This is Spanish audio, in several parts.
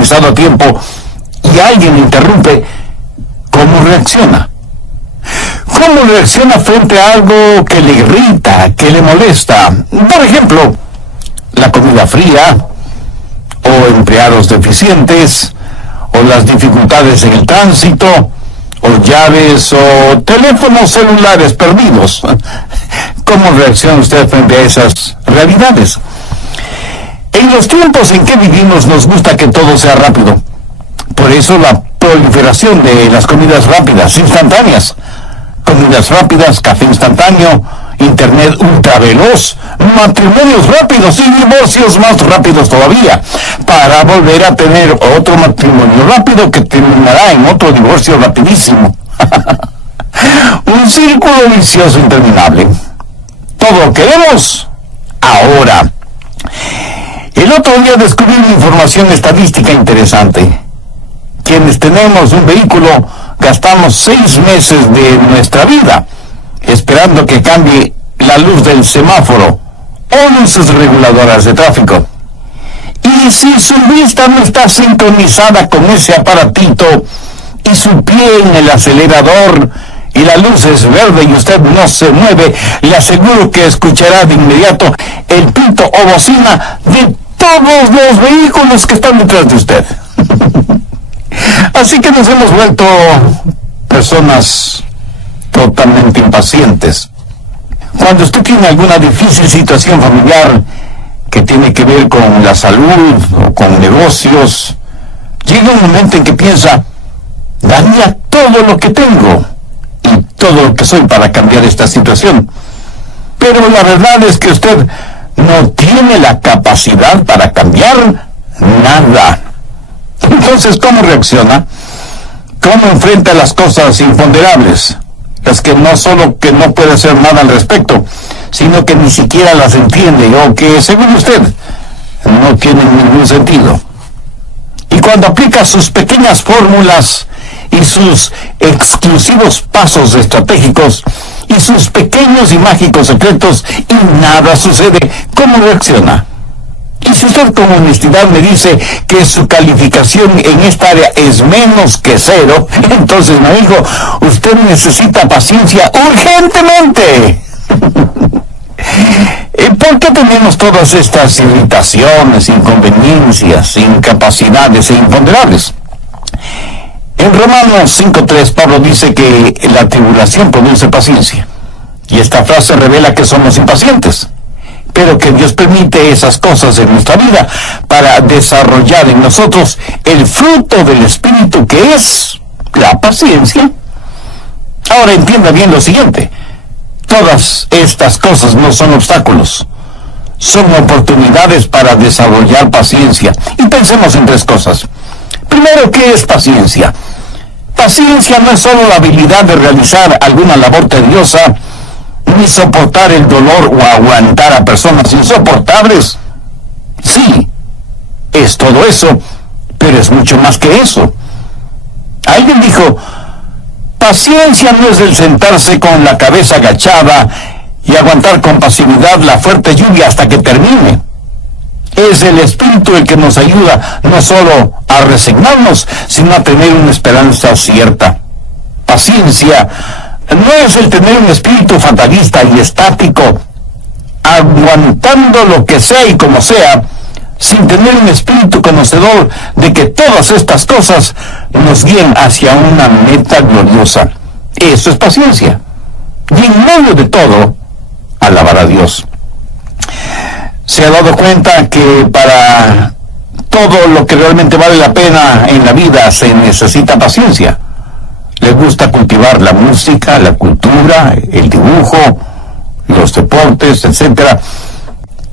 sintonizado a tiempo y alguien le interrumpe, ¿cómo reacciona? ¿Cómo reacciona frente a algo que le irrita, que le molesta? Por ejemplo, la comida fría, o empleados deficientes, o las dificultades en el tránsito, o llaves, o teléfonos celulares perdidos. ¿Cómo reacciona usted frente a esas realidades? En los tiempos en que vivimos nos gusta que todo sea rápido. Por eso la proliferación de las comidas rápidas, instantáneas. Comidas rápidas, café instantáneo, internet ultraveloz, matrimonios rápidos y divorcios más rápidos todavía, para volver a tener otro matrimonio rápido que terminará en otro divorcio rapidísimo. Un círculo vicioso interminable. Todo lo queremos ahora. El otro día descubrí una información estadística interesante. Quienes tenemos un vehículo gastamos 6 meses de nuestra vida esperando que cambie la luz del semáforo o luces reguladoras de tráfico. Y si su vista no está sincronizada con ese aparatito y su pie en el acelerador y la luz es verde y usted no se mueve, le aseguro que escuchará de inmediato el pito o bocina de todos los vehículos que están detrás de usted. Así que nos hemos vuelto personas totalmente impacientes. Cuando usted tiene alguna difícil situación familiar que tiene que ver con la salud o con negocios, llega un momento en que piensa, daría todo lo que tengo y todo lo que soy para cambiar esta situación. Pero la verdad es que usted no tiene la capacidad para cambiar nada. Entonces, ¿cómo reacciona? ¿Cómo enfrenta las cosas imponderables? Las que no solo que no puede hacer nada al respecto, sino que ni siquiera las entiende, o que, según usted, no tienen ningún sentido. Y cuando aplica sus pequeñas fórmulas y sus exclusivos pasos estratégicos y sus pequeños y mágicos secretos y nada sucede, ¿cómo reacciona? Y si usted con honestidad me dice que su calificación en esta área es menos que 0, entonces, mi amigo, usted necesita paciencia urgentemente. ¿Por qué tenemos todas estas irritaciones, inconveniencias, incapacidades e imponderables? En Romanos 5:3, Pablo dice que la tribulación produce paciencia. Y esta frase revela que somos impacientes, pero que Dios permite esas cosas en nuestra vida para desarrollar en nosotros el fruto del Espíritu, que es la paciencia. Ahora entienda bien lo siguiente: todas estas cosas no son obstáculos, son oportunidades para desarrollar paciencia. Y pensemos en 3 cosas. Primero, ¿qué es paciencia? Paciencia no es solo la habilidad de realizar alguna labor tediosa, ni soportar el dolor o aguantar a personas insoportables. Sí, es todo eso, pero es mucho más que eso. Alguien dijo, paciencia no es el sentarse con la cabeza agachada y aguantar con pasividad la fuerte lluvia hasta que termine. Es el Espíritu el que nos ayuda no solo a resignarnos, sino a tener una esperanza cierta. Paciencia no es el tener un espíritu fatalista y estático, aguantando lo que sea y como sea, sin tener un espíritu conocedor de que todas estas cosas nos guíen hacia una meta gloriosa. Eso es paciencia. Y en medio de todo, alabar a Dios. ¿Se ha dado cuenta que para todo lo que realmente vale la pena en la vida se necesita paciencia? Les gusta cultivar la música, la cultura, el dibujo, los deportes, etc.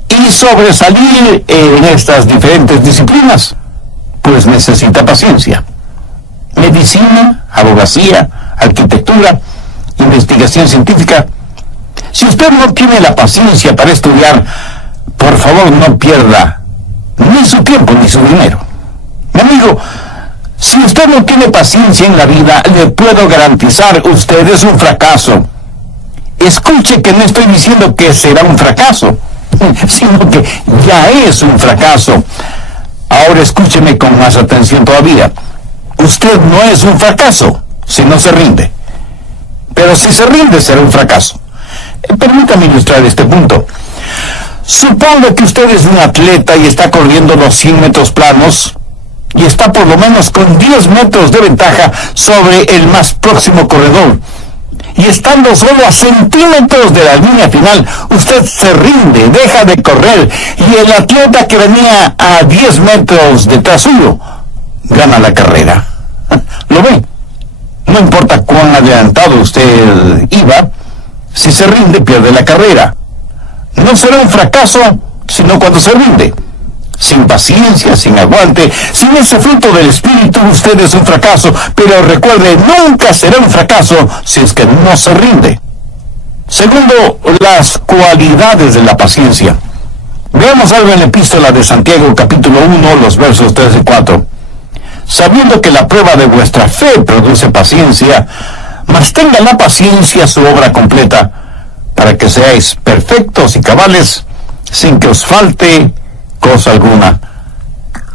Y sobresalir en estas diferentes disciplinas, pues necesita paciencia. Medicina, abogacía, arquitectura, investigación científica. Si usted no tiene la paciencia para estudiar, por favor no pierda ni su tiempo ni su dinero. Mi amigo, si usted no tiene paciencia en la vida, le puedo garantizar, usted es un fracaso. Escuche que no estoy diciendo que será un fracaso, sino que ya es un fracaso. Ahora escúcheme con más atención todavía. Usted no es un fracaso si no se rinde. Pero si se rinde será un fracaso. Permítame ilustrar este punto. Suponga que usted es un atleta y está corriendo los 100 metros planos y está por lo menos con 10 metros de ventaja sobre el más próximo corredor. Y estando solo a centímetros de la línea final, usted se rinde, deja de correr, y el atleta que venía a 10 metros detrás suyo gana la carrera. ¿Lo ve? No importa cuán adelantado usted iba, si se rinde pierde la carrera. No será un fracaso, sino cuando se rinde. Sin paciencia, sin aguante, sin ese fruto del espíritu, usted es un fracaso. Pero recuerde, nunca será un fracaso si es que no se rinde. Segundo, las cualidades de la paciencia. Veamos algo en la epístola de Santiago, capítulo 1, los versos 3 y 4. Sabiendo que la prueba de vuestra fe produce paciencia, mas tenga la paciencia su obra completa, para que seáis perfectos y cabales, sin que os falte cosa alguna.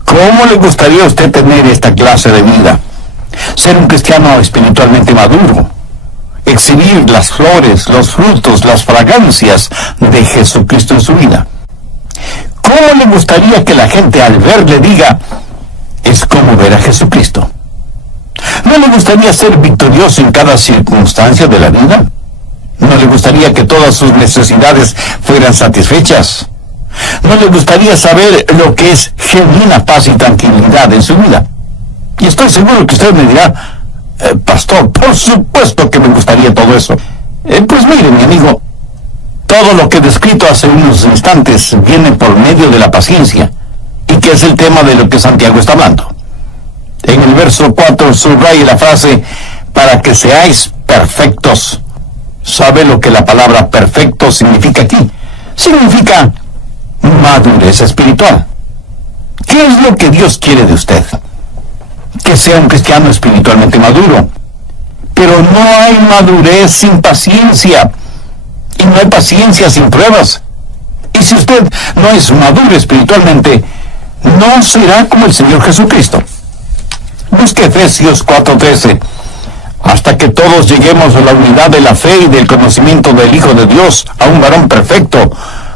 ¿Cómo le gustaría a usted tener esta clase de vida? Ser un cristiano espiritualmente maduro, exhibir las flores, los frutos, las fragancias de Jesucristo en su vida. ¿Cómo le gustaría que la gente al verle diga, es como ver a Jesucristo? ¿No le gustaría ser victorioso en cada circunstancia de la vida? ¿No le gustaría que todas sus necesidades fueran satisfechas? ¿No le gustaría saber lo que es genuina paz y tranquilidad en su vida? Y estoy seguro que usted me dirá, pastor, por supuesto que me gustaría todo eso. Pues mire, mi amigo, todo lo que he descrito hace unos instantes viene por medio de la paciencia, y que es el tema de lo que Santiago está hablando. En el verso 4 subraya la frase, para que seáis perfectos. ¿Sabe lo que la palabra perfecto significa aquí? Significa madurez espiritual. ¿Qué es lo que Dios quiere de usted? Que sea un cristiano espiritualmente maduro. Pero no hay madurez sin paciencia, y no hay paciencia sin pruebas. Y si usted no es maduro espiritualmente, no será como el Señor Jesucristo. Busque Efesios 4:13. Hasta que todos lleguemos a la unidad de la fe y del conocimiento del Hijo de Dios, a un varón perfecto,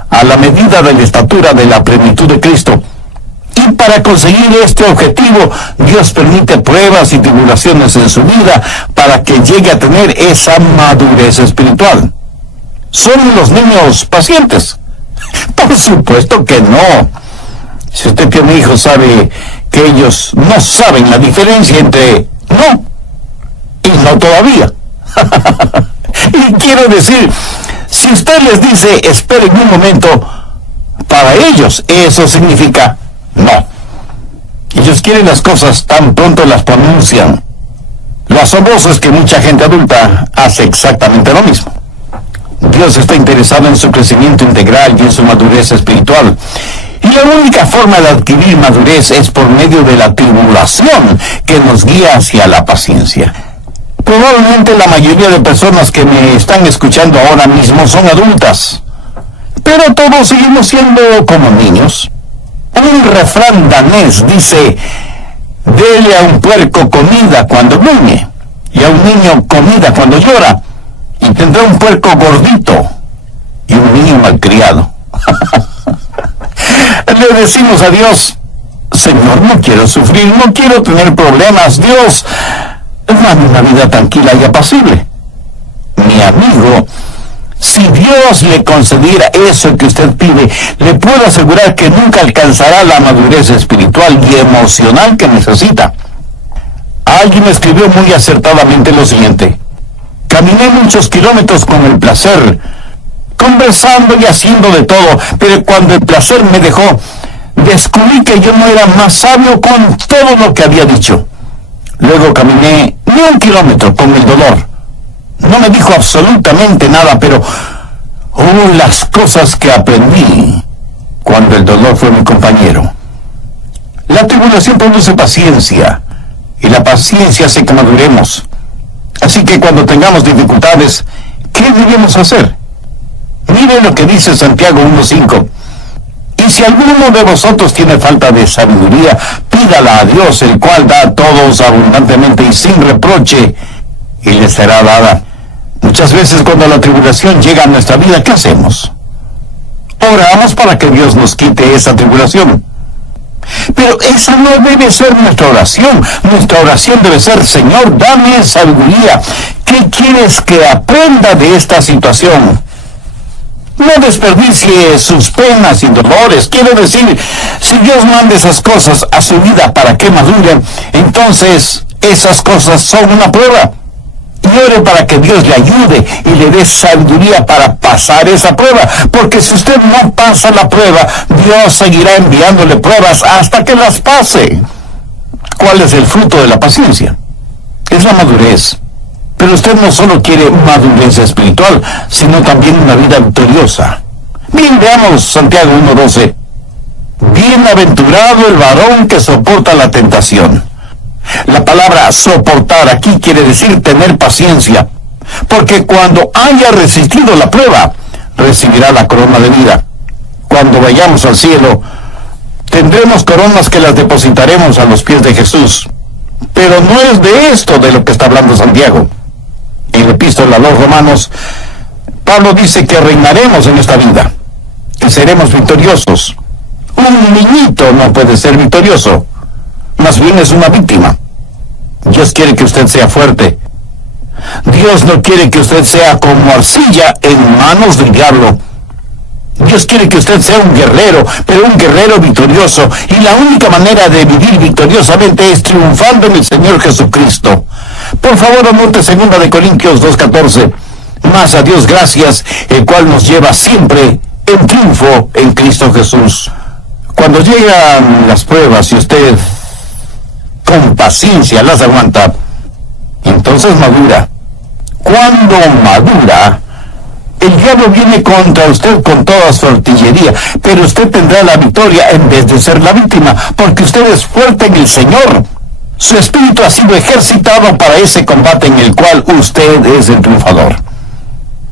a la medida de la estatura de la plenitud de Cristo. Y para conseguir este objetivo, Dios permite pruebas y tribulaciones en su vida para que llegue a tener esa madurez espiritual. ¿Son los niños pacientes? Por supuesto que no. Si usted tiene hijos, sabe que ellos no saben la diferencia entre no y no todavía. Y quiero decir, si usted les dice, esperen un momento, para ellos eso significa no. Ellos quieren las cosas tan pronto las pronuncian. Lo asombroso es que mucha gente adulta hace exactamente lo mismo. Dios está interesado en su crecimiento integral y en su madurez espiritual. Y la única forma de adquirir madurez es por medio de la tribulación que nos guía hacia la paciencia. Probablemente la mayoría de personas que me están escuchando ahora mismo son adultas, pero todos seguimos siendo como niños. Un refrán danés dice, dele a un puerco comida cuando gruñe, y a un niño comida cuando llora, y tendrá un puerco gordito y un niño malcriado. Le decimos a Dios, Señor, no quiero sufrir, no quiero tener problemas. Dios, dame una vida tranquila y apacible. Mi amigo, si Dios le concediera eso que usted pide, le puedo asegurar que nunca alcanzará la madurez espiritual y emocional que necesita. Alguien escribió muy acertadamente lo siguiente: caminé muchos kilómetros con el placer, conversando y haciendo de todo, pero cuando el placer me dejó, descubrí que yo no era más sabio con todo lo que había dicho. Luego caminé ni un kilómetro con el dolor. No me dijo absolutamente nada, pero las cosas que aprendí cuando el dolor fue mi compañero. La tribulación produce paciencia, y la paciencia hace que maduremos. Así que cuando tengamos dificultades, ¿qué debemos hacer? Mire lo que dice Santiago 1:5. Y Y si alguno de vosotros tiene falta de sabiduría, pídala a Dios, el cual da a todos abundantemente y sin reproche, y le será dada. Muchas veces cuando la tribulación llega a nuestra vida, ¿qué hacemos? Oramos para que Dios nos quite esa tribulación. Pero esa no debe ser nuestra oración. Nuestra oración debe ser: Señor, dame sabiduría. ¿Qué quieres que aprenda de esta situación? No desperdicie sus penas y dolores. Quiero decir, si Dios manda esas cosas a su vida para que maduren, entonces esas cosas son una prueba. Y ore para que Dios le ayude y le dé sabiduría para pasar esa prueba. Porque si usted no pasa la prueba, Dios seguirá enviándole pruebas hasta que las pase. ¿Cuál es el fruto de la paciencia? Es la madurez. Pero usted no solo quiere madurez espiritual, sino también una vida victoriosa. Bien, veamos Santiago 1:12. Bienaventurado el varón que soporta la tentación. La palabra soportar aquí quiere decir tener paciencia, porque cuando haya resistido la prueba, recibirá la corona de vida. Cuando vayamos al cielo, tendremos coronas que las depositaremos a los pies de Jesús. Pero no es de esto de lo que está hablando Santiago. En la epístola a los Romanos, Pablo dice que reinaremos en esta vida, que seremos victoriosos. Un niñito no puede ser victorioso, más bien es una víctima. Dios quiere que usted sea fuerte. Dios no quiere que usted sea como arcilla en manos del diablo. Dios quiere que usted sea un guerrero, pero un guerrero victorioso. Y la única manera de vivir victoriosamente es triunfando en el Señor Jesucristo. Por favor, anote 2 de Corintios 2:14. Mas a Dios gracias, el cual nos lleva siempre en triunfo en Cristo Jesús. Cuando llegan las pruebas y usted con paciencia las aguanta, entonces madura. Cuando madura, el diablo viene contra usted con toda su artillería, pero usted tendrá la victoria en vez de ser la víctima, porque usted es fuerte en el Señor. Su espíritu ha sido ejercitado para ese combate en el cual usted es el triunfador.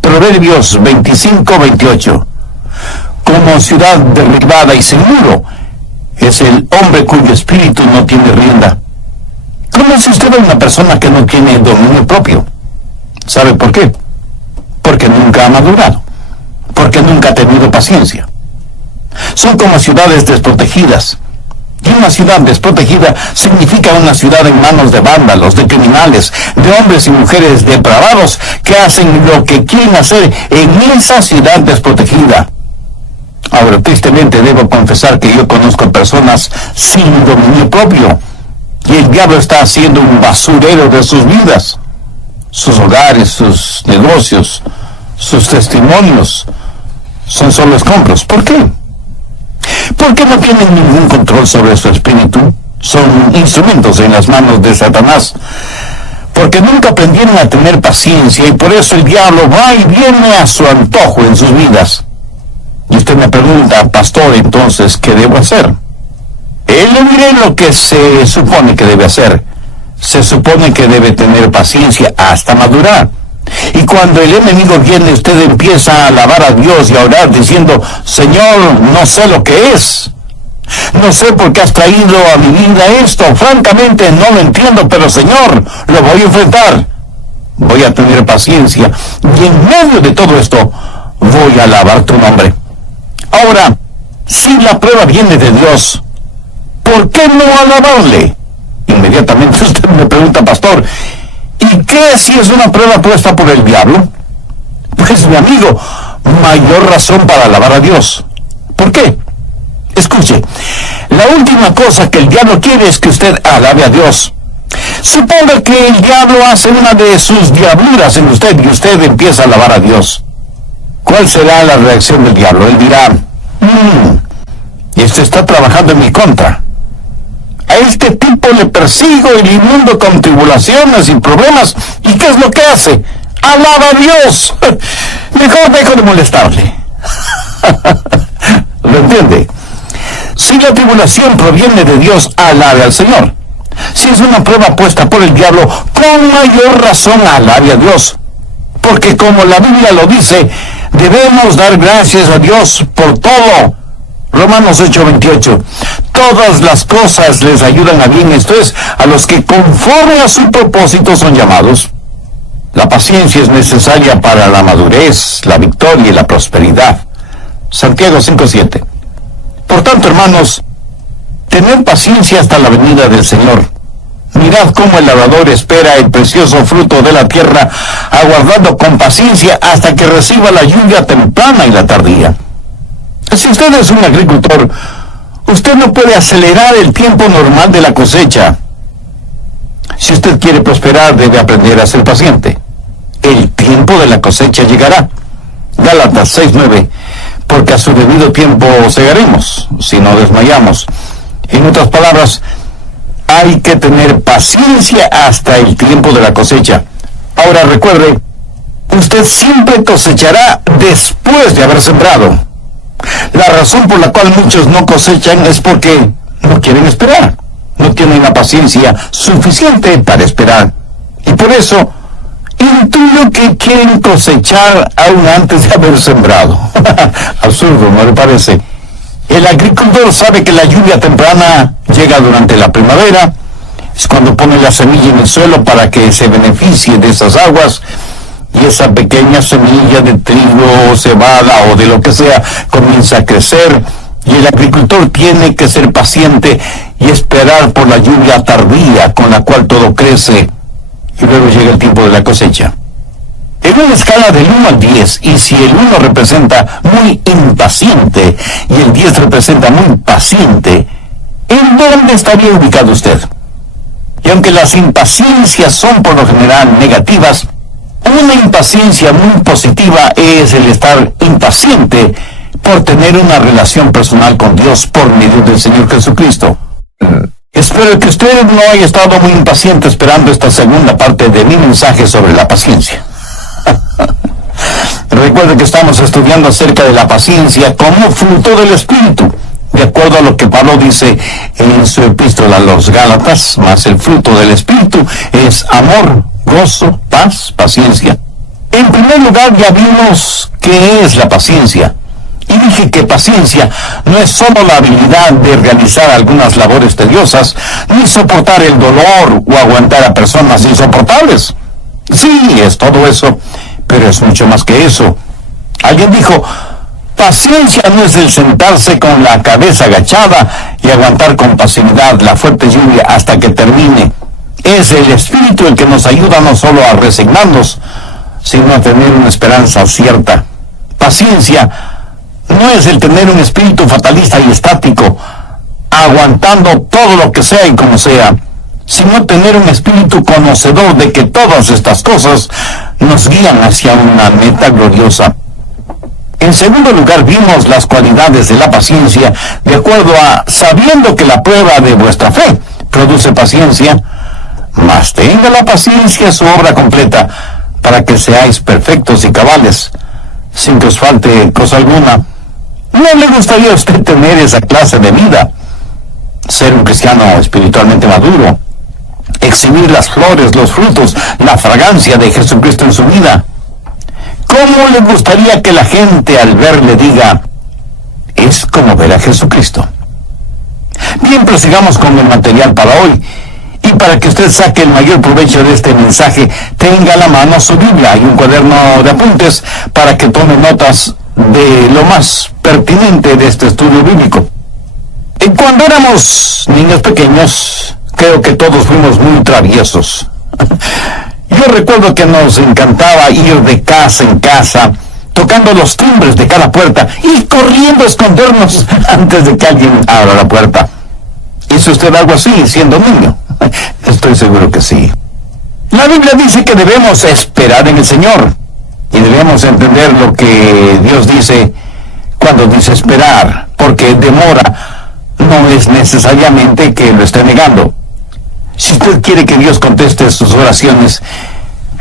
Proverbios 25:28. Como ciudad derribada y sin muro es el hombre cuyo espíritu no tiene rienda. ¿Conoce usted a una persona que no tiene dominio propio? ¿Sabe por qué? Porque nunca ha madurado, porque nunca ha tenido paciencia. Son como ciudades desprotegidas. Y una ciudad desprotegida significa una ciudad en manos de vándalos, de criminales, de hombres y mujeres depravados que hacen lo que quieren hacer en esa ciudad desprotegida. Ahora, tristemente debo confesar que yo conozco personas sin dominio propio, y el diablo está haciendo un basurero de sus vidas, sus hogares, sus negocios, sus testimonios, son solo escombros. ¿Por qué? Porque no tienen ningún control sobre su espíritu. Son instrumentos en las manos de Satanás. Porque nunca aprendieron a tener paciencia, y por eso el diablo va y viene a su antojo en sus vidas. Y usted me pregunta: pastor, entonces, ¿qué debo hacer? Él le diré lo que se supone que debe hacer. Se supone que debe tener paciencia hasta madurar. Y cuando el enemigo viene, usted empieza a alabar a Dios y a orar diciendo: Señor, no sé lo que es. No sé por qué has traído a mi vida esto. Francamente no lo entiendo, pero Señor, lo voy a enfrentar. Voy a tener paciencia. Y en medio de todo esto, voy a alabar tu nombre. Ahora, si la prueba viene de Dios, ¿por qué no alabarle? Inmediatamente usted me pregunta: pastor, ¿y qué si es una prueba puesta por el diablo? Pues, mi amigo, mayor razón para alabar a Dios. ¿Por qué? Escuche, la última cosa que el diablo quiere es que usted alabe a Dios. Suponga que el diablo hace una de sus diabluras en usted y usted empieza a alabar a Dios. ¿Cuál será la reacción del diablo? Él dirá: esto está trabajando en mi contra. A este tipo le persigo y le inundo con tribulaciones y problemas. ¿Y qué es lo que hace? ¡Alaba a Dios! Mejor dejo de molestarle. ¿Lo entiende? Si la tribulación proviene de Dios, alabe al Señor. Si es una prueba puesta por el diablo, con mayor razón alabe a Dios. Porque como la Biblia lo dice, debemos dar gracias a Dios por todo. Romanos 8:28. Todas las cosas les ayudan a bien, esto es, a los que conforme a su propósito son llamados. La paciencia es necesaria para la madurez, la victoria y la prosperidad. Santiago 5:7. Por tanto, hermanos, tened paciencia hasta la venida del Señor. Mirad cómo el labrador espera el precioso fruto de la tierra, aguardando con paciencia hasta que reciba la lluvia temprana y la tardía. Si usted es un agricultor, usted no puede acelerar el tiempo normal de la cosecha. Si usted quiere prosperar, debe aprender a ser paciente. El tiempo de la cosecha llegará. Gálatas 6:9. Porque a su debido tiempo segaremos, si no desmayamos. En otras palabras, hay que tener paciencia hasta el tiempo de la cosecha. Ahora recuerde, usted siempre cosechará después de haber sembrado. La razón por la cual muchos no cosechan es porque no quieren esperar. No tienen la paciencia suficiente para esperar. Y por eso, intuyo que quieren cosechar aún antes de haber sembrado. Absurdo, ¿no le parece? El agricultor sabe que la lluvia temprana llega durante la primavera. Es cuando pone la semilla en el suelo para que se beneficie de esas aguas. Y esa pequeña semilla de trigo, cebada o de lo que sea comienza a crecer. Y el agricultor tiene que ser paciente y esperar por la lluvia tardía con la cual todo crece. Y luego llega el tiempo de la cosecha. En una escala del 1 al 10, y si el 1 representa muy impaciente y el 10 representa muy paciente, ¿en dónde estaría ubicado usted? Y aunque las impaciencias son por lo general negativas, una impaciencia muy positiva es el estar impaciente por tener una relación personal con Dios por medio del Señor Jesucristo. Espero que usted no haya estado muy impaciente esperando esta segunda parte de mi mensaje sobre la paciencia. Recuerde que estamos estudiando acerca de la paciencia como fruto del Espíritu, de acuerdo a lo que Pablo dice en su epístola a los Gálatas, más el fruto del Espíritu es amor, gozo, paz, paciencia. En primer lugar, ya vimos qué es la paciencia. Y dije que paciencia no es solo la habilidad de realizar algunas labores tediosas, ni soportar el dolor o aguantar a personas insoportables. Sí, es todo eso, pero es mucho más que eso. Alguien dijo, paciencia no es el sentarse con la cabeza agachada y aguantar con pasividad la fuerte lluvia hasta que termine. Es el Espíritu el que nos ayuda no solo a resignarnos, sino a tener una esperanza cierta. Paciencia no es el tener un espíritu fatalista y estático, aguantando todo lo que sea y como sea, sino tener un espíritu conocedor de que todas estas cosas nos guían hacia una meta gloriosa. En segundo lugar, vimos las cualidades de la paciencia de acuerdo a sabiendo que la prueba de vuestra fe produce paciencia, mas tenga la paciencia su obra completa, para que seáis perfectos y cabales, sin que os falte cosa alguna. ¿No le gustaría a usted tener esa clase de vida? Ser un cristiano espiritualmente maduro, exhibir las flores, los frutos, la fragancia de Jesucristo en su vida. ¿Cómo le gustaría que la gente al verle diga, es como ver a Jesucristo? Bien, prosigamos con el material para hoy. Y para que usted saque el mayor provecho de este mensaje, tenga a la mano su Biblia y un cuaderno de apuntes para que tome notas de lo más pertinente de este estudio bíblico. Y cuando éramos niños pequeños, creo que todos fuimos muy traviesos. Yo recuerdo que nos encantaba ir de casa en casa, tocando los timbres de cada puerta y corriendo a escondernos antes de que alguien abra la puerta. ¿Hizo usted algo así siendo niño? Estoy seguro que sí. La Biblia dice que debemos esperar en el Señor y debemos entender lo que Dios dice cuando dice esperar, porque demora no es necesariamente que lo esté negando. Si usted quiere que Dios conteste sus oraciones,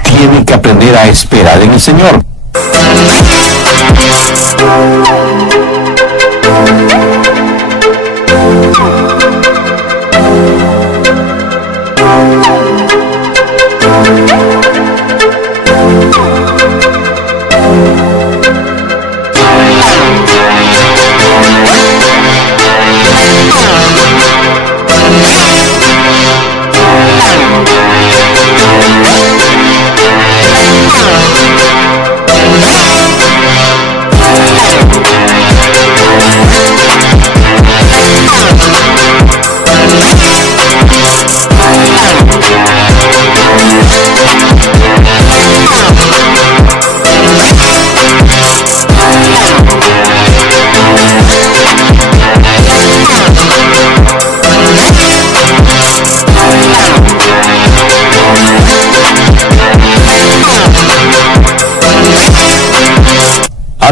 tiene que aprender a esperar en el Señor.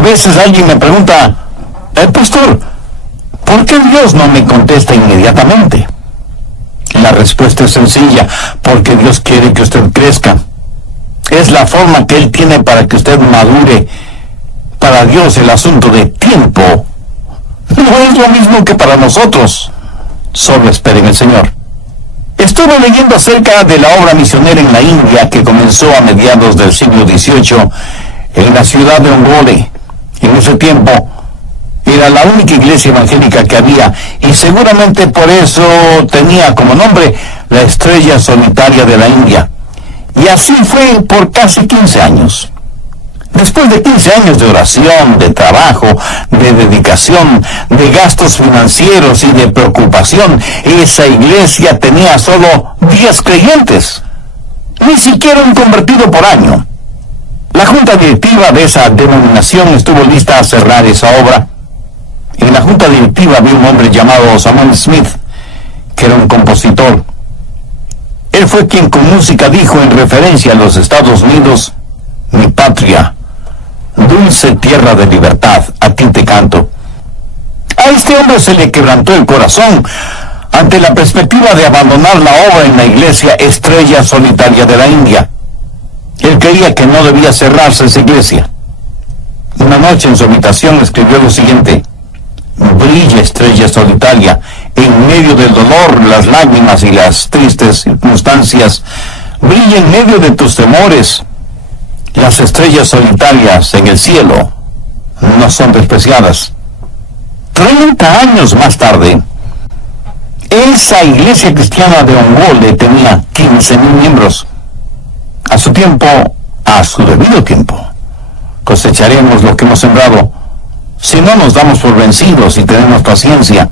veces alguien me pregunta, pastor, ¿por qué Dios no me contesta inmediatamente? La respuesta es sencilla, porque Dios quiere que usted crezca. Es la forma que Él tiene para que usted madure. Para Dios el asunto de tiempo no es lo mismo que para nosotros. Solo espere en el Señor. Estuve leyendo acerca de la obra misionera en la India que comenzó a mediados del siglo XVIII en la ciudad de Ongole. En ese tiempo era la única iglesia evangélica que había, y seguramente por eso tenía como nombre la estrella solitaria de la India. Y así fue por casi 15 años. Después de 15 años de oración, de trabajo, de dedicación, de gastos financieros y de preocupación, esa iglesia tenía solo 10 creyentes. Ni siquiera un convertido por año. La junta directiva de esa denominación estuvo lista a cerrar esa obra. En la junta directiva había un hombre llamado Samuel Smith, que era un compositor. Él fue quien con música dijo en referencia a los Estados Unidos: mi patria, dulce tierra de libertad, a ti te canto. A este hombre se le quebrantó el corazón ante la perspectiva de abandonar la obra en la iglesia Estrella Solitaria de la India. Él creía que no debía cerrarse esa iglesia. Una noche en su habitación escribió lo siguiente: brilla estrella solitaria, en medio del dolor, las lágrimas y las tristes circunstancias. Brilla en medio de tus temores. Las estrellas solitarias en el cielo no son despreciadas. 30 años más tarde, esa iglesia cristiana de Ongole tenía 15,000 miembros. A su tiempo, a su debido tiempo, cosecharemos lo que hemos sembrado, si no nos damos por vencidos y tenemos paciencia.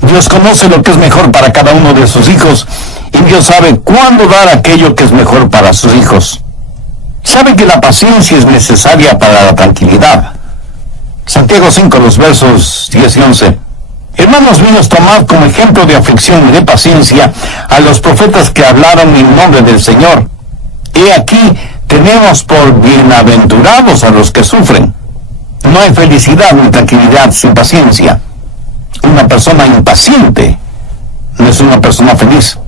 Dios conoce lo que es mejor para cada uno de sus hijos, y Dios sabe cuándo dar aquello que es mejor para sus hijos. Sabe que la paciencia es necesaria para la tranquilidad. Santiago 5, los versos 10 y 11. Hermanos míos, tomad como ejemplo de aflicción y de paciencia a los profetas que hablaron en nombre del Señor. He aquí, tenemos por bienaventurados a los que sufren. No hay felicidad ni tranquilidad sin paciencia. Una persona impaciente no es una persona feliz.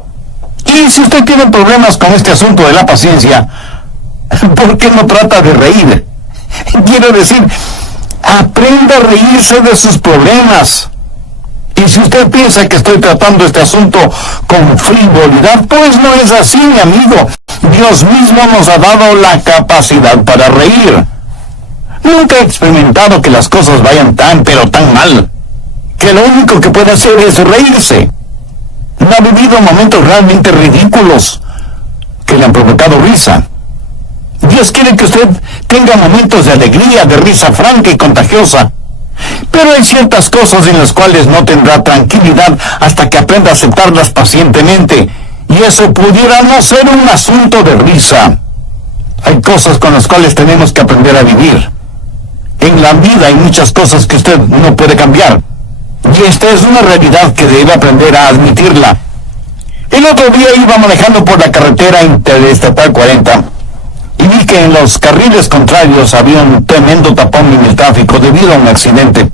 Y si usted tiene problemas con este asunto de la paciencia, ¿por qué no trata de reír? Quiero decir, aprenda a reírse de sus problemas. Y si usted piensa que estoy tratando este asunto con frivolidad, pues no es así, mi amigo. Dios mismo nos ha dado la capacidad para reír. Nunca he experimentado que las cosas vayan tan, pero tan mal, que lo único que puede hacer es reírse. No ha vivido momentos realmente ridículos que le han provocado risa. Dios quiere que usted tenga momentos de alegría, de risa franca y contagiosa. Pero hay ciertas cosas en las cuales no tendrá tranquilidad hasta que aprenda a aceptarlas pacientemente. Y eso pudiera no ser un asunto de risa. Hay cosas con las cuales tenemos que aprender a vivir. En la vida hay muchas cosas que usted no puede cambiar. Y esta es una realidad que debe aprender a admitirla. El otro día iba manejando por la carretera interestatal 40 y vi que en los carriles contrarios había un tremendo tapón en el tráfico debido a un accidente.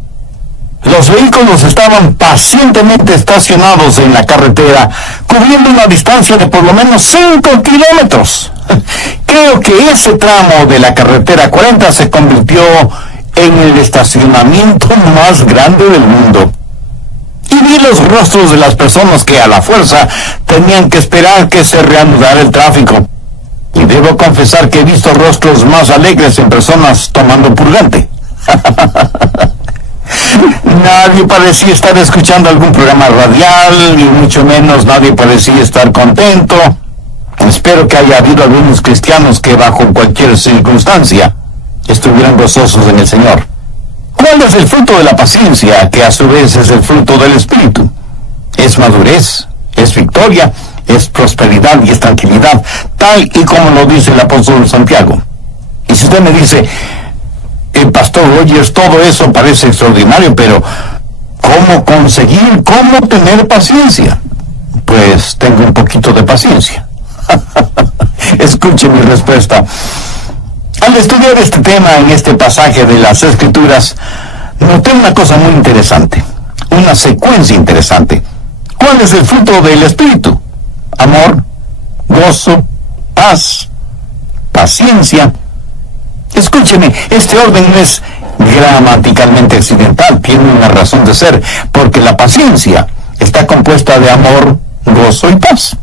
Los vehículos estaban pacientemente estacionados en la carretera, cubriendo una distancia de por lo menos 5 kilómetros. Creo que ese tramo de la carretera 40 se convirtió en el estacionamiento más grande del mundo. Y vi los rostros de las personas que a la fuerza tenían que esperar que se reanudara el tráfico. Y debo confesar que he visto rostros más alegres en personas tomando purgante. Nadie parecía estar escuchando algún programa radial, y mucho menos nadie parecía estar contento. Espero que haya habido algunos cristianos que bajo cualquier circunstancia estuvieran gozosos en el Señor. ¿Cuál es el fruto de la paciencia, que a su vez es el fruto del Espíritu? Es madurez, es victoria, es prosperidad y es tranquilidad, tal y como lo dice el apóstol Santiago. Y si usted me dice, el pastor Rogers, todo eso parece extraordinario, pero ¿cómo conseguir, cómo tener paciencia? Pues tengo un poquito de paciencia. Escuche mi respuesta. Al estudiar este tema en este pasaje de las Escrituras, noté una cosa muy interesante, una secuencia interesante. ¿Cuál es el fruto del Espíritu? Amor, gozo, paz, paciencia. Escúcheme, este orden no es gramaticalmente accidental, tiene una razón de ser, porque la paciencia está compuesta de amor, gozo y paz.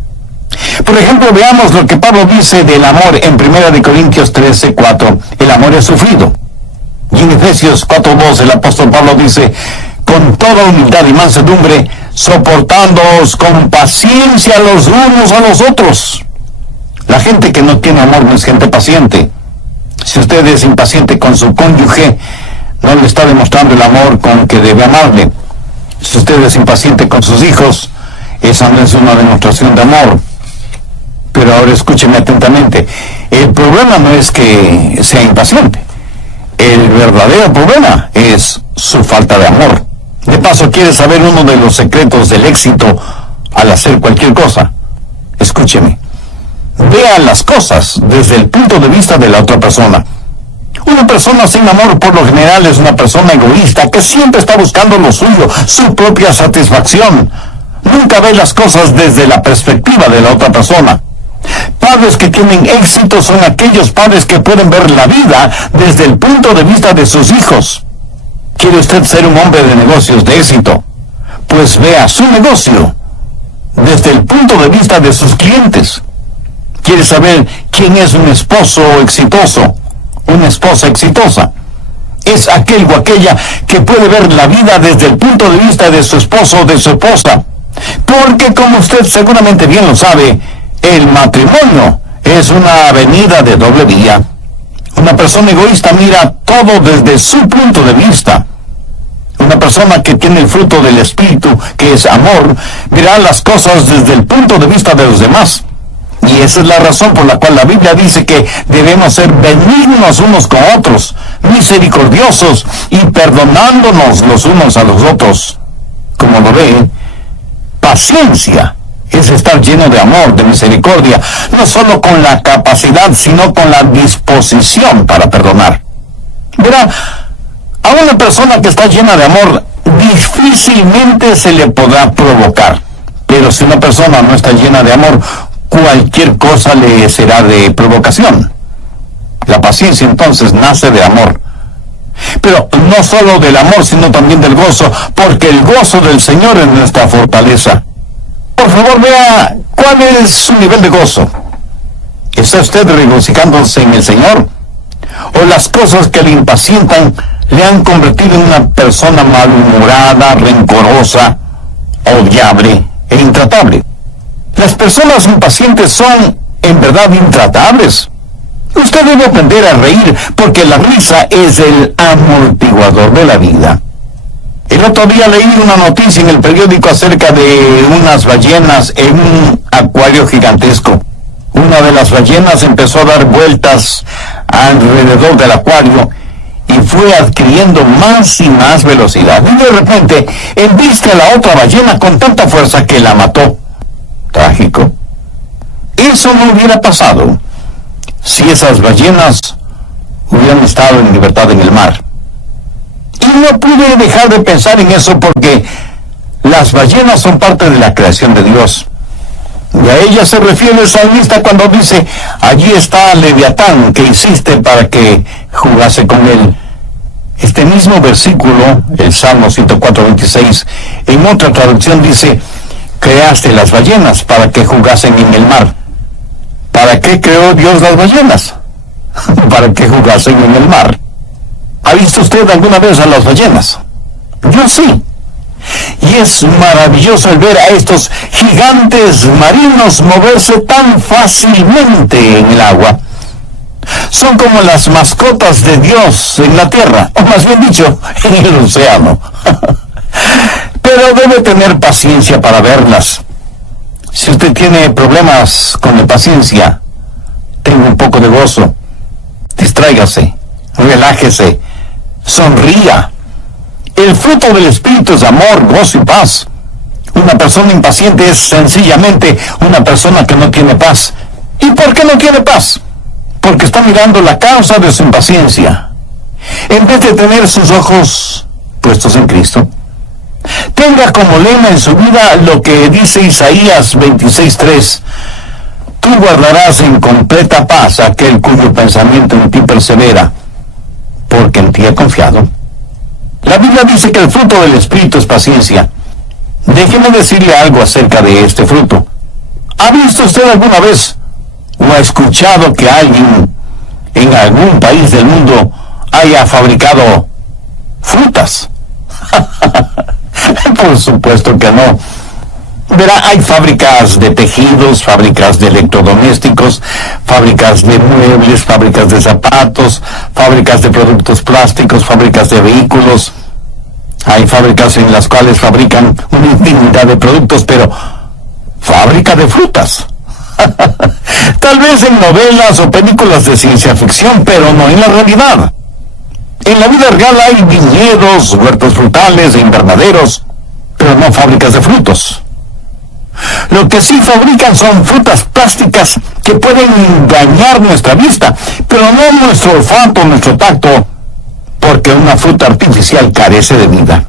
Por ejemplo, veamos lo que Pablo dice del amor en 1 Corintios 13:4. El amor es sufrido. Y en Efesios 4:2 el apóstol Pablo dice, con toda humildad y mansedumbre, soportándoos con paciencia los unos a los otros. La gente que no tiene amor no es gente paciente. Si usted es impaciente con su cónyuge, no le está demostrando el amor con que debe amarle. Si usted es impaciente con sus hijos, esa no es una demostración de amor. Pero ahora escúcheme atentamente. El problema no es que sea impaciente. El verdadero problema es su falta de amor. De paso, ¿quiere saber uno de los secretos del éxito al hacer cualquier cosa? Escúcheme. Vea las cosas desde el punto de vista de la otra persona. Una persona sin amor por lo general es una persona egoísta que siempre está buscando lo suyo, su propia satisfacción. Nunca ve las cosas desde la perspectiva de la otra persona. Padres que tienen éxito son aquellos padres que pueden ver la vida desde el punto de vista de sus hijos. ¿Quiere usted ser un hombre de negocios de éxito? Pues vea su negocio desde el punto de vista de sus clientes. ¿Quiere saber quién es un esposo exitoso? Una esposa exitosa. Es aquel o aquella que puede ver la vida desde el punto de vista de su esposo o de su esposa. Porque, como usted seguramente bien lo sabe, el matrimonio es una avenida de doble vía. Una persona egoísta mira todo desde su punto de vista. Una persona que tiene el fruto del Espíritu, que es amor, verá las cosas desde el punto de vista de los demás. Y esa es la razón por la cual la Biblia dice que debemos ser benignos unos con otros, misericordiosos y perdonándonos los unos a los otros. Como lo ve, paciencia es estar lleno de amor, de misericordia, no solo con la capacidad, sino con la disposición para perdonar. Verá, a una persona que está llena de amor, difícilmente se le podrá provocar. Pero si una persona no está llena de amor, cualquier cosa le será de provocación. La paciencia entonces nace de amor. Pero no solo del amor, sino también del gozo, porque el gozo del Señor es nuestra fortaleza. Por favor, vea cuál es su nivel de gozo. ¿Está usted regocijándose en el Señor? ¿O las cosas que le impacientan le han convertido en una persona malhumorada, rencorosa, odiable e intratable? Las personas impacientes son, en verdad, intratables. Usted debe aprender a reír, porque la risa es el amortiguador de la vida. El otro día leí una noticia en el periódico acerca de unas ballenas en un acuario gigantesco. Una de las ballenas empezó a dar vueltas alrededor del acuario y fue adquiriendo más y más velocidad. Y de repente embiste a la otra ballena con tanta fuerza que la mató. Trágico. Eso no hubiera pasado si esas ballenas hubieran estado en libertad en el mar. Y no pude dejar de pensar en eso, porque las ballenas son parte de la creación de Dios. Y a ella se refiere el salmista cuando dice, allí está Leviatán que hiciste para que jugase con él. Este mismo versículo, el Salmo 104:26, en otra traducción dice, creaste las ballenas para que jugasen en el mar. ¿Para qué creó Dios las ballenas? Para que jugasen en el mar. ¿Ha visto usted alguna vez a las ballenas? Yo sí. Y es maravilloso el ver a estos gigantes marinos moverse tan fácilmente en el agua. Son como las mascotas de Dios en la tierra, o más bien dicho, en el océano. Pero debe tener paciencia para verlas. Si usted tiene problemas con la paciencia, tenga un poco de gozo. Distráigase, relájese, sonría. El fruto del Espíritu es amor, gozo y paz. Una persona impaciente es sencillamente una persona que no tiene paz. ¿Y por qué no tiene paz? porque está mirando la causa de su impaciencia, en vez de tener sus ojos puestos en Cristo. Tenga como lema en su vida lo que dice Isaías 26:3: tú guardarás en completa paz aquel cuyo pensamiento en ti persevera, porque en ti he confiado. La Biblia dice que el fruto del Espíritu es paciencia. Déjeme decirle algo acerca de este fruto. ¿Ha visto usted alguna vez o ha escuchado que alguien en algún país del mundo haya fabricado frutas? Por supuesto que no. Verá, hay fábricas de tejidos, fábricas de electrodomésticos, fábricas de muebles, fábricas de zapatos, fábricas de productos plásticos, fábricas de vehículos. Hay fábricas en las cuales fabrican una infinidad de productos, pero fábrica de frutas. Tal vez en novelas o películas de ciencia ficción, pero no en la realidad. En la vida real hay viñedos, huertos frutales e invernaderos, pero no fábricas de frutos. Lo que sí fabrican son frutas plásticas que pueden engañar nuestra vista, pero no nuestro olfato, nuestro tacto, porque una fruta artificial carece de vida.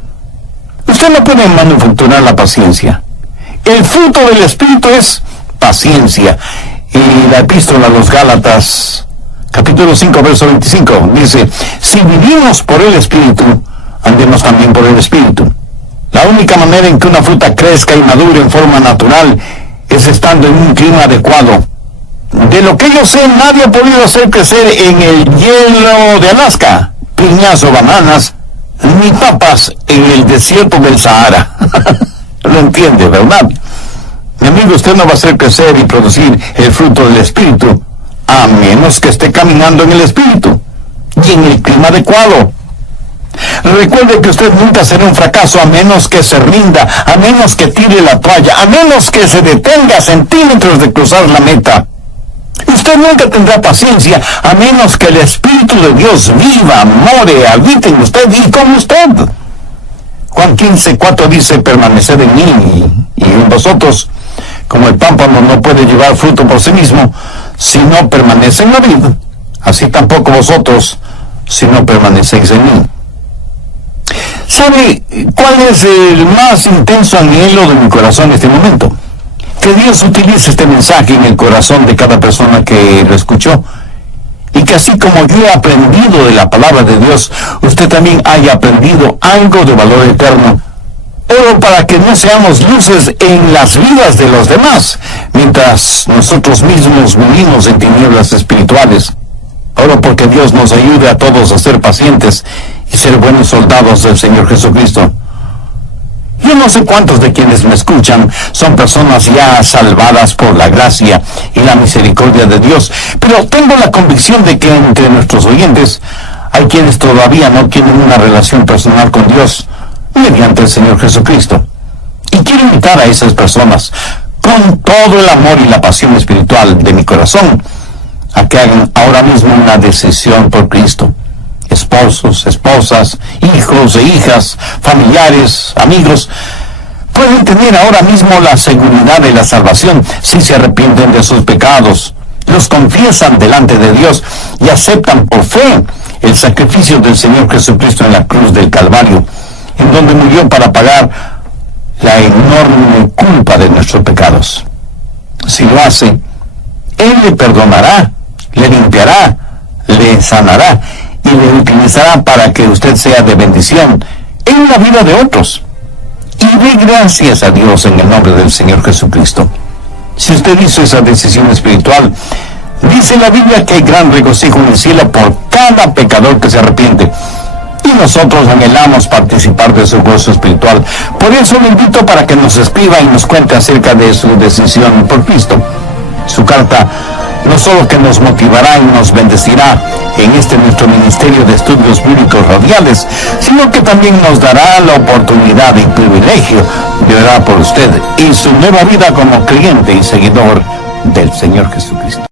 Usted no puede manufacturar la paciencia. El fruto del Espíritu es paciencia. Y la epístola a los Gálatas, capítulo 5, verso 25, dice: si vivimos por el Espíritu, andemos también por el Espíritu. La única manera en que una fruta crezca y madure en forma natural es estando en un clima adecuado. De lo que yo sé, nadie ha podido hacer crecer en el hielo de Alaska piñas o bananas, ni papas en el desierto del Sahara. Lo entiende, ¿verdad? Mi amigo, usted no va a hacer crecer y producir el fruto del Espíritu a menos que esté caminando en el Espíritu y en el clima adecuado. Recuerde que usted nunca será un fracaso a menos que se rinda, a menos que tire la toalla, a menos que se detenga a centímetros de cruzar la meta. Usted nunca tendrá paciencia a menos que el Espíritu de Dios viva, more, habite en usted y con usted. Juan 15:4 dice: permaneced en mí y en vosotros, como el pámpano no puede llevar fruto por sí mismo si no permanece en la vid, así tampoco vosotros si no permanecéis en mí. ¿Sabe cuál es el más intenso anhelo de mi corazón en este momento? Que Dios utilice este mensaje en el corazón de cada persona que lo escuchó, y que así como yo he aprendido de la palabra de Dios, usted también haya aprendido algo de valor eterno. Oro para que no seamos luces en las vidas de los demás, mientras nosotros mismos vivimos en tinieblas espirituales. Oro porque Dios nos ayude a todos a ser pacientes y ser buenos soldados del Señor Jesucristo. Yo no sé cuántos de quienes me escuchan son personas ya salvadas por la gracia y la misericordia de Dios, pero tengo la convicción de que entre nuestros oyentes hay quienes todavía no tienen una relación personal con Dios mediante el Señor Jesucristo. Y quiero invitar a esas personas, con todo el amor y la pasión espiritual de mi corazón, a que hagan ahora mismo una decisión por Cristo. Esposos, esposas, hijos e hijas, familiares, amigos, pueden tener ahora mismo la seguridad de la salvación si se arrepienten de sus pecados, los confiesan delante de Dios y aceptan por fe el sacrificio del Señor Jesucristo en la cruz del Calvario, en donde murió para pagar la enorme culpa de nuestros pecados. Si lo hace, Él le perdonará, le limpiará, le sanará y le utilizará para que usted sea de bendición en la vida de otros. Y dé gracias a Dios en el nombre del Señor Jesucristo. Si usted hizo esa decisión espiritual, dice la Biblia que hay gran regocijo en el cielo por cada pecador que se arrepiente. Y nosotros anhelamos participar de su gozo espiritual. Por eso le invito para que nos escriba y nos cuente acerca de su decisión por Cristo. Su carta no solo que nos motivará y nos bendecirá en este nuestro ministerio de estudios bíblicos radiales, sino que también nos dará la oportunidad y privilegio de orar por usted y su nueva vida como creyente y seguidor del Señor Jesucristo.